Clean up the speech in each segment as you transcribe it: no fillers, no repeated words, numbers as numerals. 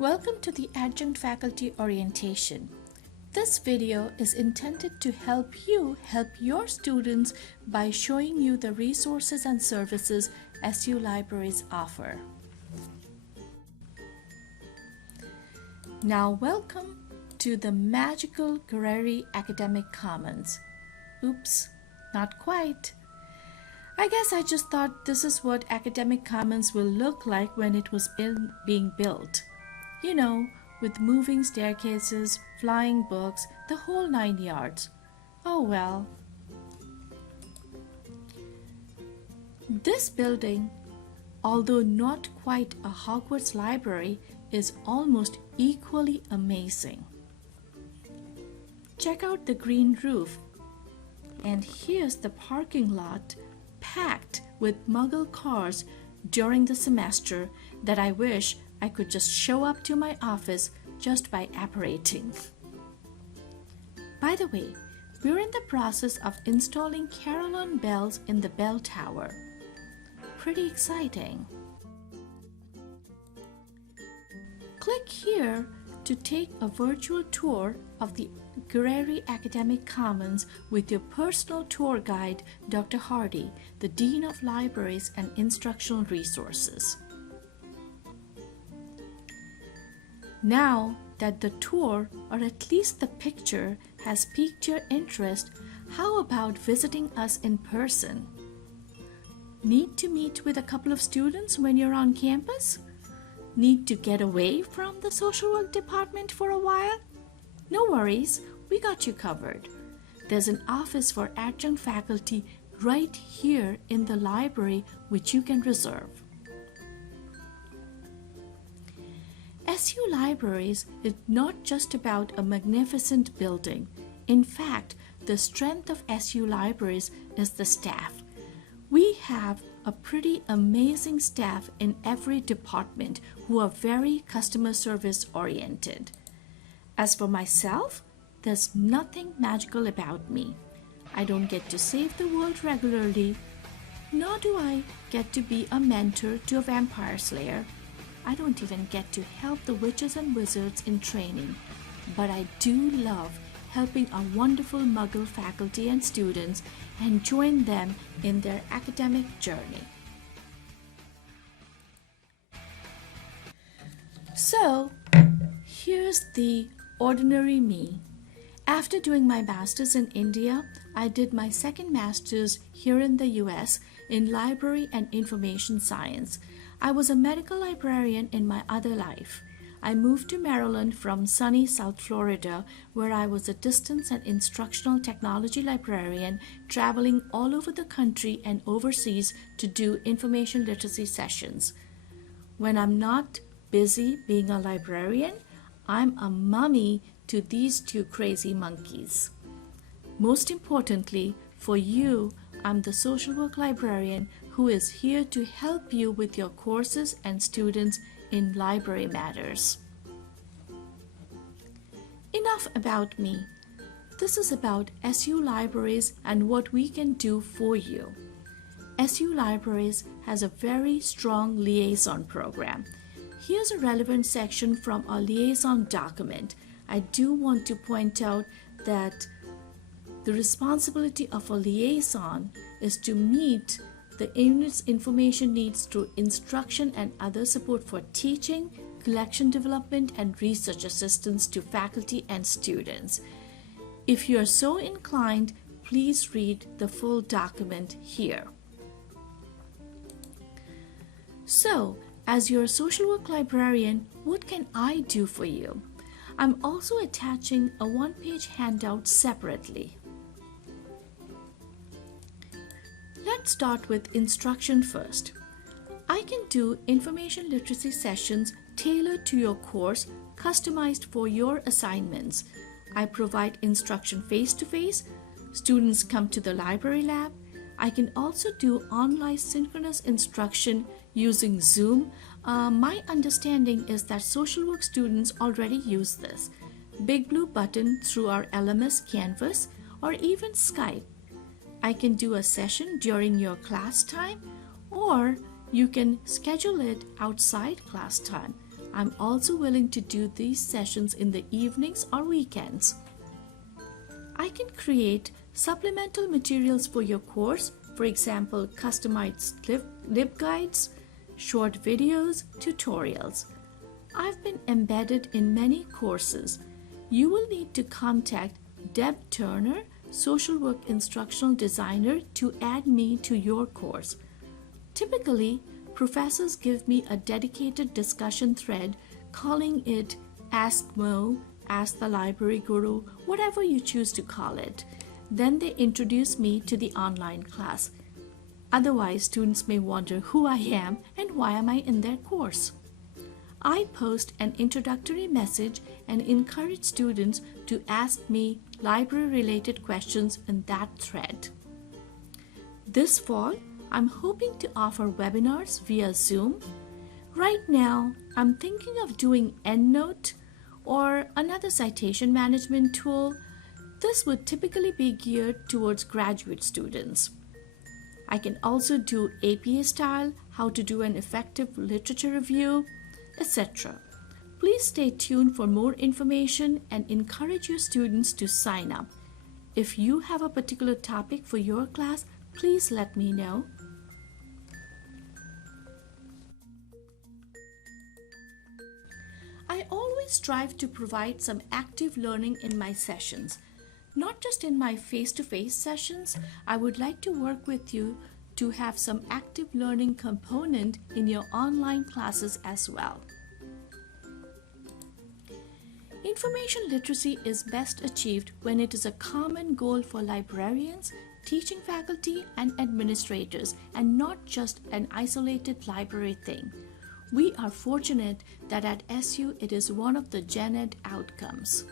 Welcome to the Adjunct Faculty Orientation. This video is intended to help you help your students by showing you the resources and services SU libraries offer. Now welcome to the magical Guerreri Academic Commons. Oops, not quite. I guess I just thought this is what Academic Commons will look like when it was being built. You know, with moving staircases, flying books, the whole 9 yards. Oh well. This building, although not quite a Hogwarts library, is almost equally amazing. Check out the green roof. And here's the parking lot packed with Muggle cars during the semester that I wish I could just show up to my office just by apparating. By the way, we're in the process of installing Carillon bells in the bell tower. Pretty exciting. Click here to take a virtual tour of the Guerreri Academic Commons with your personal tour guide, Dr. Hardy, the Dean of Libraries and Instructional Resources. Now that the tour, or at least the picture, has piqued your interest, how about visiting us in person? Need to meet with a couple of students when you're on campus? Need to get away from the social work department for a while? No worries, we got you covered. There's an office for adjunct faculty right here in the library which you can reserve. SU Libraries is not just about a magnificent building. In fact, the strength of SU Libraries is the staff. We have a pretty amazing staff in every department who are very customer service oriented. As for myself, there's nothing magical about me. I don't get to save the world regularly, nor do I get to be a mentor to a vampire slayer. I don't even get to help the witches and wizards in training, but I do love helping our wonderful Muggle faculty and students and join them in their academic journey. So, here's the ordinary me. After doing my master's in India, I did my second master's here in the US in library and information science. I was a medical librarian in my other life. I moved to Maryland from sunny South Florida, where I was a distance and instructional technology librarian traveling all over the country and overseas to do information literacy sessions. When I'm not busy being a librarian, I'm a mummy to these two crazy monkeys. Most importantly, for you, I'm the social work librarian who is here to help you with your courses and students in library matters. Enough about me. This is about SU Libraries and what we can do for you. SU Libraries has a very strong liaison program. Here's a relevant section from our liaison document. I do want to point out that the responsibility of a liaison is to meet the unit's information needs through instruction and other support for teaching, collection development, and research assistance to faculty and students. If you are so inclined, please read the full document here. So, as your social work librarian, what can I do for you? I'm also attaching a one-page handout separately. Let's start with instruction first. I can do information literacy sessions tailored to your course, customized for your assignments. I provide instruction face-to-face. Students come to the library lab. I can also do online synchronous instruction using Zoom. My understanding is that social work students already use this. Big blue button through our LMS Canvas or even Skype. I can do a session during your class time, or you can schedule it outside class time. I'm also willing to do these sessions in the evenings or weekends. I can create supplemental materials for your course, for example, customized LibGuides, short videos, tutorials. I've been embedded in many courses. You will need to contact Deb Turner, Social Work Instructional Designer, to add me to your course. Typically, professors give me a dedicated discussion thread, calling it Ask Mo, Ask the Library Guru, whatever you choose to call it. Then they introduce me to the online class. Otherwise, students may wonder who I am and why am I in their course. I post an introductory message and encourage students to ask me library-related questions in that thread. This fall, I'm hoping to offer webinars via Zoom. Right now, I'm thinking of doing EndNote or another citation management tool. This would typically be geared towards graduate students. I can also do APA style, how to do an effective literature review, etc. Please stay tuned for more information and encourage your students to sign up. If you have a particular topic for your class, please let me know. I always strive to provide some active learning in my sessions. Not just in my face-to-face sessions, I would like to work with you to have some active learning component in your online classes as well. Information literacy is best achieved when it is a common goal for librarians, teaching faculty, and administrators, and not just an isolated library thing. We are fortunate that at SU it is one of the Gen Ed outcomes.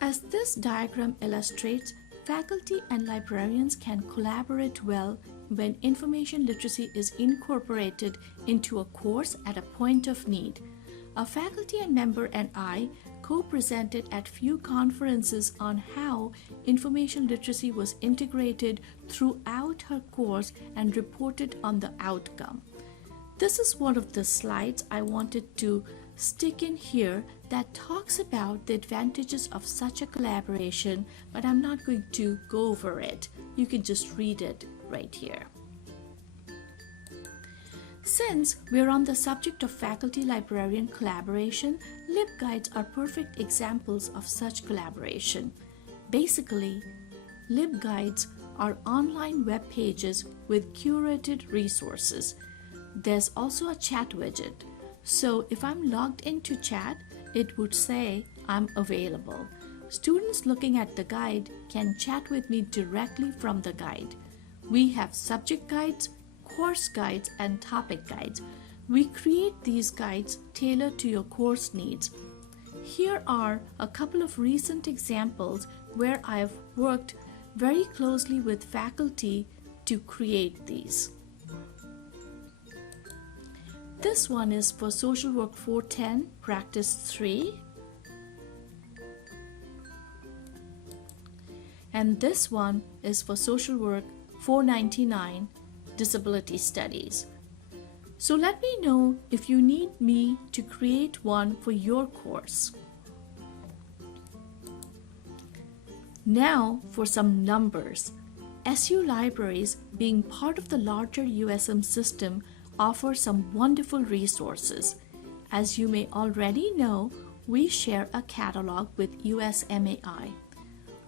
As this diagram illustrates, faculty and librarians can collaborate well when information literacy is incorporated into a course at a point of need. A faculty and member and I co-presented at few conferences on how information literacy was integrated throughout her course and reported on the outcome. This is one of the slides I wanted to stick in here that talks about the advantages of such a collaboration, but I'm not going to go over it. You can just read it right here. Since we're on the subject of faculty-librarian collaboration, LibGuides are perfect examples of such collaboration. Basically, LibGuides are online web pages with curated resources. There's also a chat widget. So if I'm logged into chat, it would say I'm available. Students looking at the guide can chat with me directly from the guide. We have subject guides, course guides, and topic guides. We create these guides tailored to your course needs. Here are a couple of recent examples where I've worked very closely with faculty to create these. This one is for Social Work 410, Practice 3. And this one is for Social Work 499, Disability Studies. So let me know if you need me to create one for your course. Now for some numbers. SU libraries, being part of the larger USM system, offer some wonderful resources. As you may already know, we share a catalog with USMAI.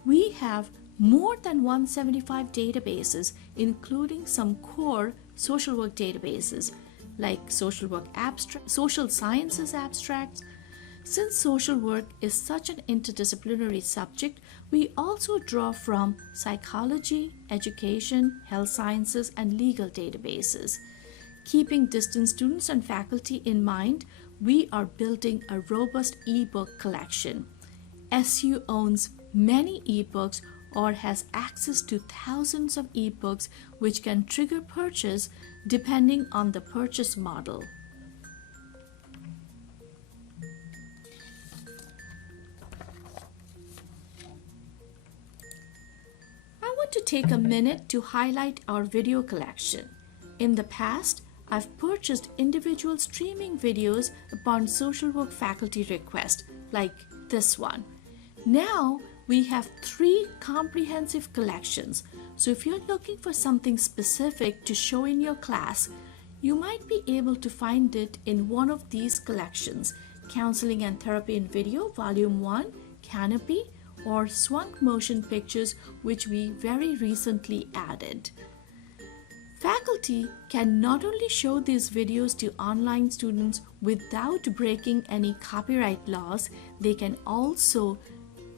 We have more than 175 databases, including some core social work databases like social sciences abstracts. Since social work is such an interdisciplinary subject, we also draw from psychology, education, health sciences, and legal databases. Keeping distance students and faculty in mind, we are building a robust ebook collection. SU owns many ebooks or has access to thousands of ebooks which can trigger purchase depending on the purchase model. I want to take a minute to highlight our video collection. In the past, I've purchased individual streaming videos upon social work faculty request, like this one. Now we have 3 comprehensive collections, so if you're looking for something specific to show in your class, you might be able to find it in one of these collections: Counseling and Therapy in Video, Volume 1, Canopy, or Swunk Motion Pictures, which we very recently added. Faculty can not only show these videos to online students without breaking any copyright laws, they can also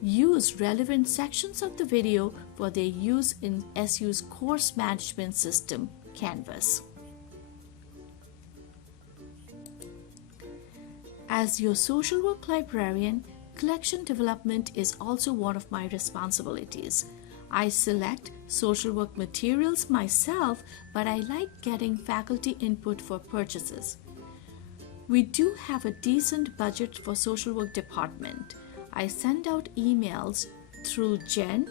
use relevant sections of the video for their use in SU's course management system, Canvas. As your social work librarian, collection development is also one of my responsibilities. I select social work materials myself, but I like getting faculty input for purchases. We do have a decent budget for social work department. I send out emails through Jen,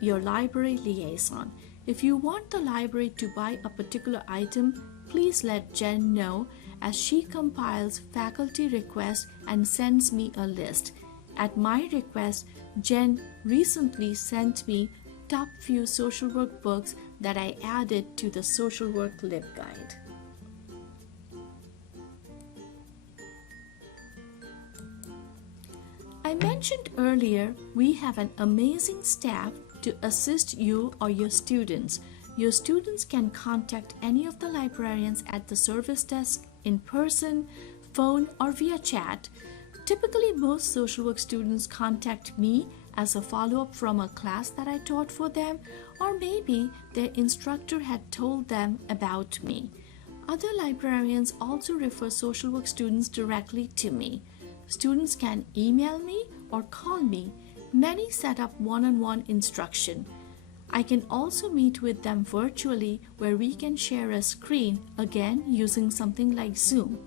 your library liaison. If you want the library to buy a particular item, please let Jen know, as she compiles faculty requests and sends me a list. At my request, Jen recently sent me top few social work books that I added to the social work LibGuide. I mentioned earlier we have an amazing staff to assist you or your students. Your students can contact any of the librarians at the service desk in person, phone, or via chat. Typically, most social work students contact me as a follow-up from a class that I taught for them, or maybe their instructor had told them about me. Other librarians also refer social work students directly to me. Students can email me or call me. Many set up one-on-one instruction. I can also meet with them virtually, where we can share a screen, again using something like Zoom.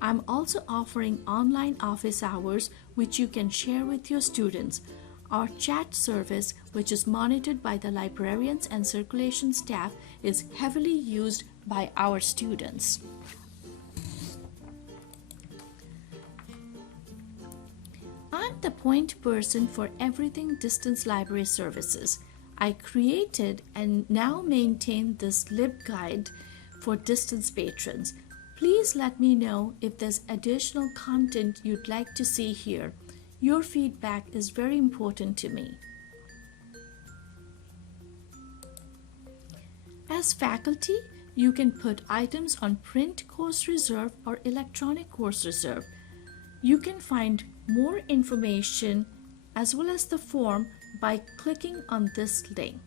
I'm also offering online office hours, which you can share with your students. Our chat service, which is monitored by the librarians and circulation staff, is heavily used by our students. I'm the point person for everything distance library services. I created and now maintain this LibGuide for distance patrons. Please let me know if there's additional content you'd like to see here. Your feedback is very important to me. As faculty, you can put items on print course reserve or electronic course reserve. You can find more information as well as the form by clicking on this link.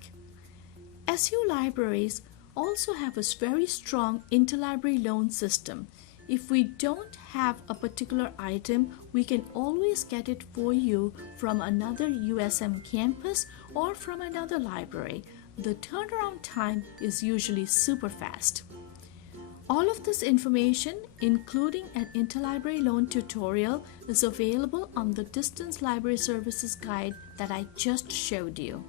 SU libraries also have a very strong interlibrary loan system. If we don't have a particular item, we can always get it for you from another USM campus or from another library. The turnaround time is usually super fast. All of this information, including an interlibrary loan tutorial, is available on the Distance Library Services Guide that I just showed you.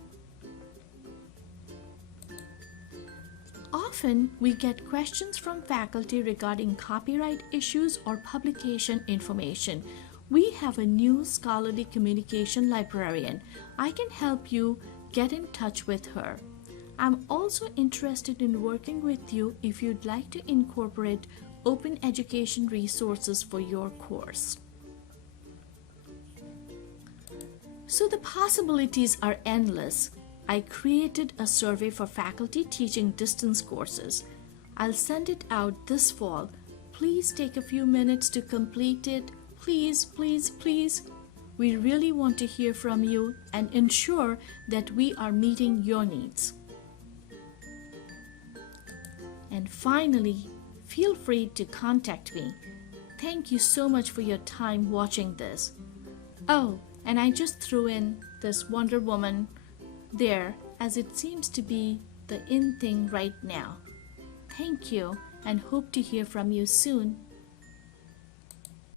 Often, we get questions from faculty regarding copyright issues or publication information. We have a new scholarly communication librarian. I can help you get in touch with her. I'm also interested in working with you if you'd like to incorporate open education resources for your course. So the possibilities are endless. I created a survey for faculty teaching distance courses. I'll send it out this fall. Please take a few minutes to complete it. Please, please, please. We really want to hear from you and ensure that we are meeting your needs. And finally, feel free to contact me. Thank you so much for your time watching this. Oh, and I just threw in this Wonder Woman there, as it seems to be the in thing right now. Thank you, and hope to hear from you soon.